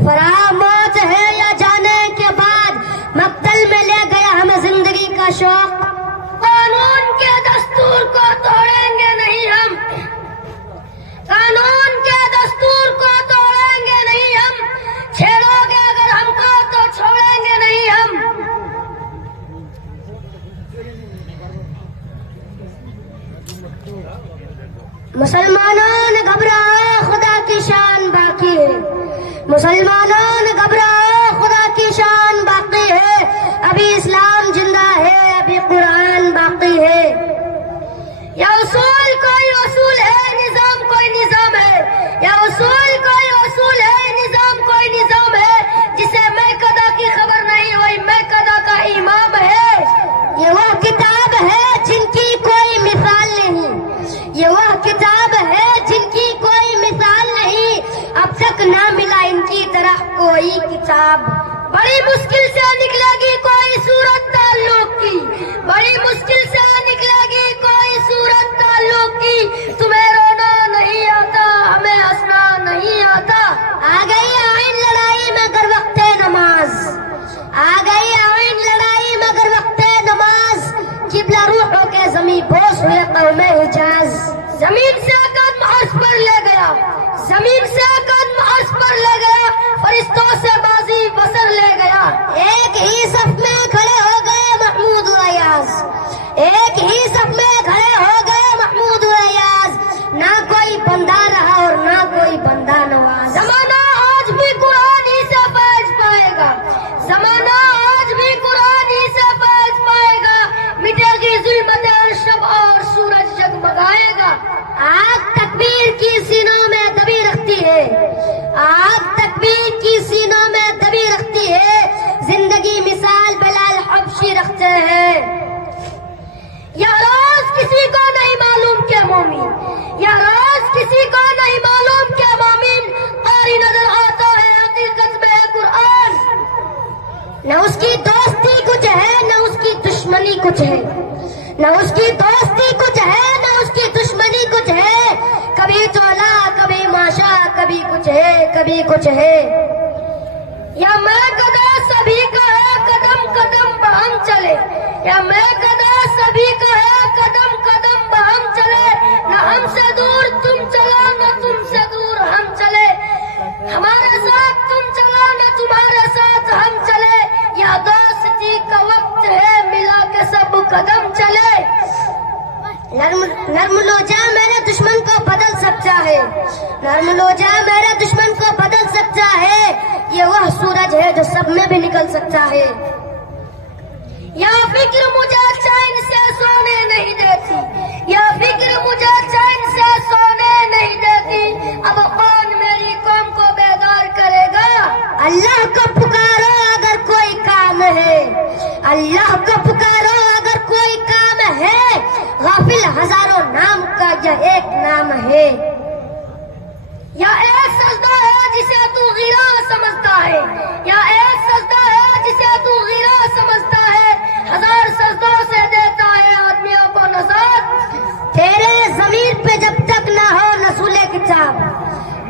फरामोश है या जाने के बाद मक्तल में ले गया हमें जिंदगी का शौक। कानून के दस्तूर को तोड़ेंगे नहीं हम, कानून के दस्तूर को तोड़ेंगे नहीं हम, छेड़ोगे अगर हमको तो छोड़ेंगे नहीं हम। मुसलमानों ने घबराओ, खुदा की शान बाकी है। मुसलमानों ने घबराओ, खुदा की शान बाकी है। अभी इस्लाम जिंदा है, अभी कुरान बाकी है। या उसूल कोई उसूल है, निजाम कोई निजाम है। या उसूल कोई उसूल है, निजाम कोई निजाम है। जिसे मैं कदा की खबर नहीं, वही मैं कदा का इमाम है। ये वह किताब है जिनकी कोई मिसाल नहीं, ये वह किताब है जिनकी कोई मिसाल नहीं। अब तक ना मिला इनकी तरह कोई किताब। बड़ी मुश्किल से निकलेगी कोई सूरत ताल्लुक की, बड़ी मुश्किल से निकलेगी कोई सूरत ताल्लुक की। तुम्हें रोना नहीं आता, हमें हंसना नहीं आता। आ गई आइन लड़ाई मगर वक्ते नमाज, आ गई आइन लड़ाई मगर वक्ते नमाज। किबला रूहों के जमीन बोस हुए कौमे हिजाज। जमीन से कदम अर्श पर ले गया, जमीन से कदम अर्श पर ले गया, फरिश्तों से बाजी बसर ले गया। एक ही सफ में खड़े हो गए महमूद अयाज, एक ही सफ में खड़े हो गए महमूद अयाज। ना कोई बंदा रहा और ना कोई बंदा नवाज। जमाना आज भी कुरान ही से फैज पाएगा, जमाना आज भी कुरान ही से फैज पाएगा। मिटेगी जुल्मतें शब और सूरज जगमगाएगा। आग तकबीर की सीनों में दबी रखती है, आग तकबीर की सीनों में दबी रखती है। जिंदगी मिसाल बिलाल हबशी रखते हैं। या रोज किसी को नहीं मालूम के मोमिन, या रोज किसी को नहीं मालूम के मोमिन। कारी नजर आता है हकीकत में कुरान। न उसकी दोस्ती कुछ है, न उसकी दुश्मनी कुछ है, न उसकी दोस्ती कुछ है, न उसकी दुश्मनी कुछ है। कभी चोला कभी माशा, कभी कुछ है कभी कुछ है। या मैं कदा सभी का है कदम कदम बहम चले, या मैं कदा सभी का है कदम कदम बहम चले। न हमसे दूर तुम चलो, न तुमसे दूर हम चले। हमारे साथ तुम चलो, न तुम्हारे साथ हम चले। या दोस्ती का वक्त है, मिला के सब कदम चले। नर्म लोजा मेरे दुश्मन को बदल सकता है, नर्म लोजा मेरे दुश्मन को बदल सकता है। ये वह सूरज है जो सब में भी निकल सकता है। या फिक्र मुझे चैन से सोने नहीं देती, या फिक्र मुझे चैन से सोने नहीं देती। अब कौन मेरी कौम को बेदार करेगा। अल्लाह को पुकारो अगर कोई काम है, अल्लाह को पुकारो अगर कोई काम है। गाफिल हजारों नाम का यह एक नाम है। या एक सजदा है जिसे तू गिरा समझता है, या एक सजदा है जिसे तू गिरा समझता है। हजार सजदों से देता है आदमियों को नजात। तेरे जमीर पे जब तक ना हो रसूले किताब,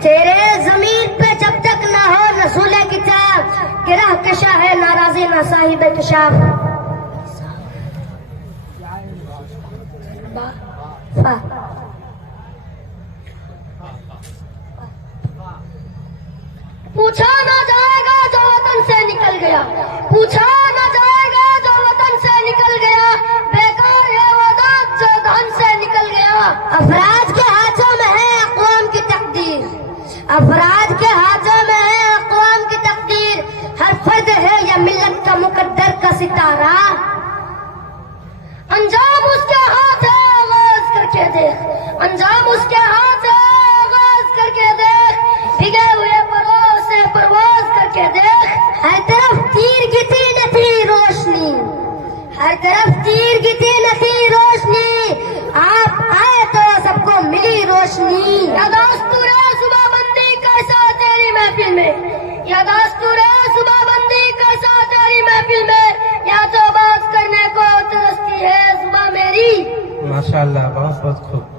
तेरे जमीर पे जब तक ना हो रसूले किताब। गिरह कशा है नाराजी ना साहिब किशाफ। पूछा ना जाएगा जो वतन से निकल गया, पूछा ना जाएगा जो वतन से निकल गया। बेकार है वो दांत जो धन से निकल गया। अफराज के हाथों में है अक़वाम की तकदीर, अफराज के हाथों में है अक़वाम की तकदीर। हर फर्द है या मिल्लत का मुकद्दर का सितारा। अंजाम उसके हाथ है, आगाज करके देख, अंजाम उसके हाथ है, आगाज करके देख। भीगे हुए परों से परवाज करके देख। हर तरफ तीर की थी न थी रोशनी, हर तरफ तीर की थी न थी रोशनी। आप आए तो सबको मिली रोशनी। या दास्तूर सुबह बंदी कैसा तेरी महफिल में, या दास्तूर सुबह बंदी कैसा तेरी महफिल में। या तो बात करने को तरसती है सुबह मेरी। माशाअल्लाह, बहुत बहुत खूब।